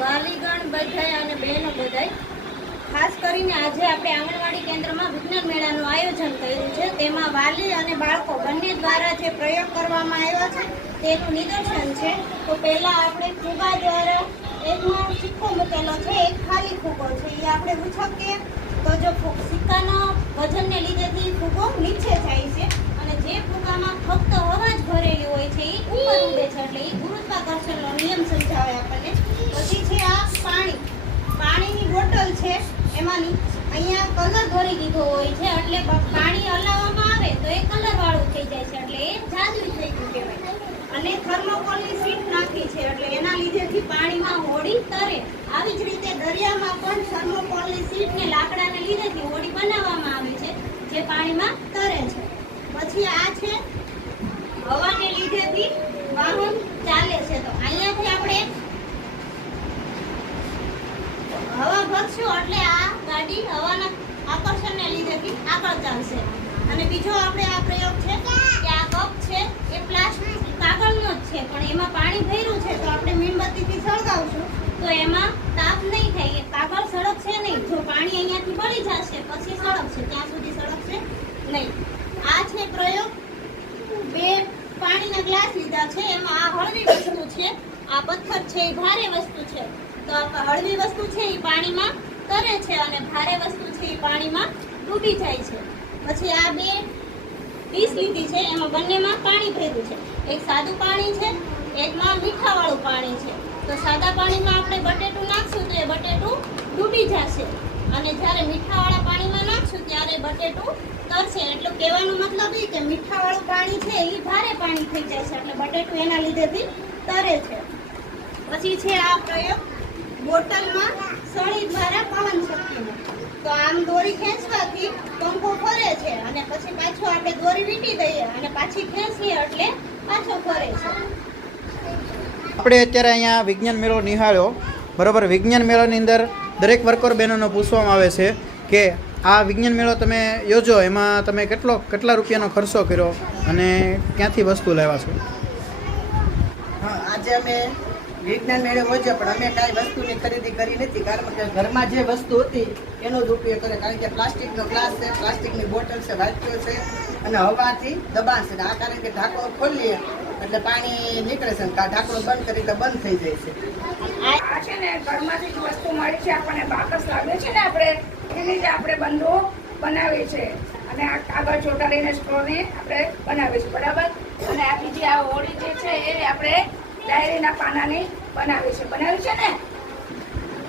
વાલીગણ બધાય અને બહેનો બધાય. ખાસ કરીને આજે આપણે આંગણવાડી કેન્દ્રમાં વિજ્ઞાન મેળાનું આયોજન કર્યું છે. તેમાં વાલી અને બાળકો બંને દ્વારા જે પ્રયોગ કરવામાં આવ્યા છે, તેનું નિદર્શન છે. તો પહેલાં આપણે ફુગા દ્વારા એકમાં સિક્કો મૂકેલો છે, એક ખાલી ફૂગો છે. એ આપણે ઉછકીએ તો જો સિક્કાના વજનને લીધેથી ફૂગો નીચે જાય છે અને જે ફુગામાં ફક્ત હવા જ ભરેલી હોય છે એ ઉપર ઉડે છે એટલે એ ગુરુત્વાકર્ષણનો નિયમ સમજાવે આપણને પછી છે આ પાણી પાણીની બોટલ છે એમાંની. અહીંયા કલર ભરી દીધો હોય છે એટલે પાણી હલાવવામાં આવે તો એ કલર વાળું થઈ જાય છે એટલે એ જાદુ થઈ ગયું કહેવાય. અને થર્મોકોલની સીટ નાખી છે એટલે એના લીધેથી પાણીમાં હોડી તરે. આવી જ રીતે દરિયામાં પણ થર્મોકોલની સીટ ને લાકડાને લીધેથી હોડી બનાવવામાં આવી છે, જે પાણીમાં તરે છે પછી આ છે હવાને લીધેથી વાહન ચાલે છે તો અહીંયાથી આપણે હવા ભરશું એટલે આ ગાડી હવાના આકર્ષણને લીધેથી આગળ ચાલશે. અને બીજો આપણે આ પ્રયોગ છે કે આ કપ છે, એ પ્લાસ્ટિક કાગળનો જ છે. પણ એમાં પાણી ભર્યું છે, તો આપણે મીણબત્તીથી સળગાવશું. તો એમાં તાપ નહીં થાય, એ કાગળ સળગશે નહીં. જો પાણી અહીંયાથી બળી જશે, પછી સળગશે, ત્યાં સુધી સળગશે નહીં. આ છે પ્રયોગ. બે પાણીના ગ્લાસ લીધા છે, એમાં આ હળવી વસ્તુ છે, આ પથ્થર છે, એ ભારે વસ્તુ છે. તો હળવી વસ્તુ છે, એ પાણીમાં તરે છે અને ભારે વસ્તુ છે, એ પાણીમાં ડૂબી જાય છે. પછી આ બે ડીશ લીધી છે, એમાં બંનેમાં પાણી ભર્યું છે. એક સાદું પાણી છે એકમાં મીઠાવાળું પાણી છે. તો સાદા પાણીમાં આપણે બટેટું નાખશું તો એ બટેટું ડૂબી જશે. અને જ્યારે મીઠાવાળા પાણીમાં નાખશું ત્યારે બટેટું તરશે. એટલે કહેવાનો મતલબ એ કે મીઠાવાળું પાણી છે એ ભારે પાણી થઈ જાય છે, એટલે બટેટું એના લીધેથી તરે છે. પછી છે આ પ્રયોગ બોટલમાં સળી દ્વારા પવન શક્તિનો તો આમ દોરી ખેંચવાથી પંખો ફરે છે અને પછી પાછો આપણે દોરી વીંટી દઈએ અને પાછી ખેંચીએ એટલે પાછો ફરે છે. આપણે અત્યારે અહીંયા વિજ્ઞાન મેળો નિહાળ્યો. બરાબર વિજ્ઞાન મેળાની અંદર દરેક વર્કર બહેનોને પૂછવામાં આવે છે કે આ વિજ્ઞાન મેળો તમે યોજો એમાં તમે કેટલો કેટલા રૂપિયાનો ખર્ચો કર્યો અને ક્યાંથી વસ્તુ લાવ્યા છો? હા આજે અમે વિજ્ઞાન મેળે હોય પણ અમે કાંઈ વસ્તુની ખરીદી કરી નથી, કારણ કે ઘરમાં જે વસ્તુ હતી, એનો જ ઉપયોગ કરે, કારણ કે પ્લાસ્ટિકનો ગ્લાસ છે, પ્લાસ્ટિકની બોટલ છે, વાટકીઓ છે, અને હવાથી દબાણ છે આ કારણ કે ઢાંકો ખોલીએ, એટલે પાણી નીકળે છે ઢાંકણું બંધ કરી તો બંધ થઈ જાય છે. આ છે ને ઘરમાંથી જ વસ્તુ મળી છે, આપણને બાકસ લાગે છે ને આપણે એની જ આપણે બંધો બનાવીએ છીએ અને આ કાગળ ચોટાડીને સ્ટ્રોને આપણે બનાવીએ છીએ બરાબર? અને આ બીજી આ હોળી જે છે, એ આપણે ડાયરીના પાનાની બનાવી છે. બનાવી છે ને?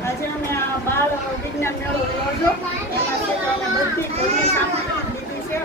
આજે અમે આ બાળ વિજ્ઞાન મેળો યોજો એમાં બધી ઘરની સામગ્રી લીધી છે.